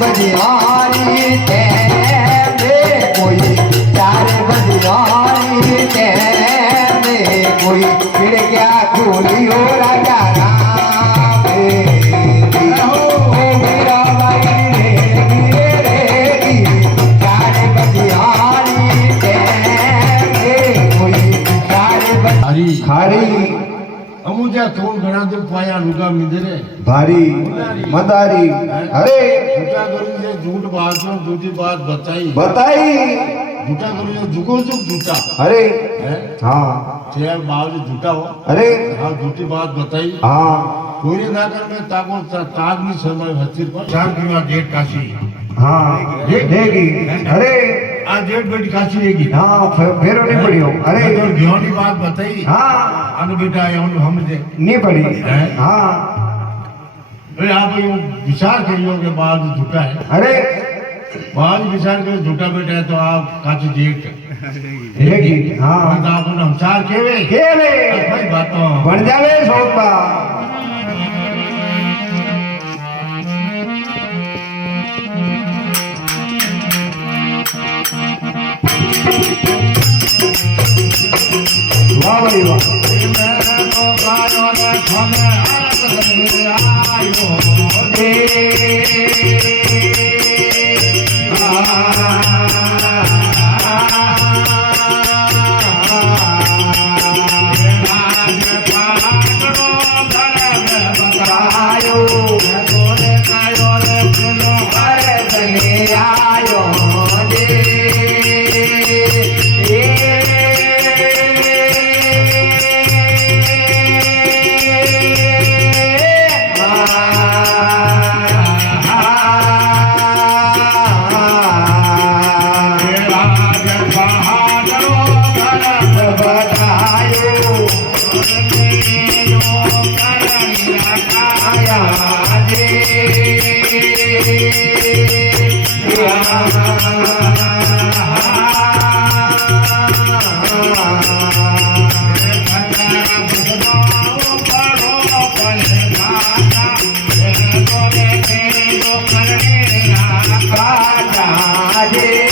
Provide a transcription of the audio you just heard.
बजियारी ते कोई चार बजियारी ते कोई खिड़किया खोली हो राजा राम हो मेरा भाई रे चार बजियारी ते कोई चार खारी अमुजा थोड़ घना तो पाया लुगा मिदरे भारी मदारी अरे झूठा करू से झूठ बात में झूठी बात बताई झूठा करू से झुको झूठा अरे है हाँ तेरे बाप जी झूठा हो अरे हाँ झूठी बात बताई हाँ कोई ना कर में ताको ताग नहीं समय हस्तिर पर चार की बात डेट काशी हाँ देगी अरे आज डेट बेटी काशी लेगी हाँ फेरो नहीं पड़ी हो अरे तो ज्ञानी बात बताई हाँ अन बेटा हम दे नहीं पड़ी है? हाँ भाई आप यूं विचार करियो के बाद झूठा है अरे बाद विचार करो झूठा बेटा है तो आप काची डेट देगी हाँ तो आप उन विचार केवे भाई बातों बन जावे सोपा वाह भाई वाह Radhe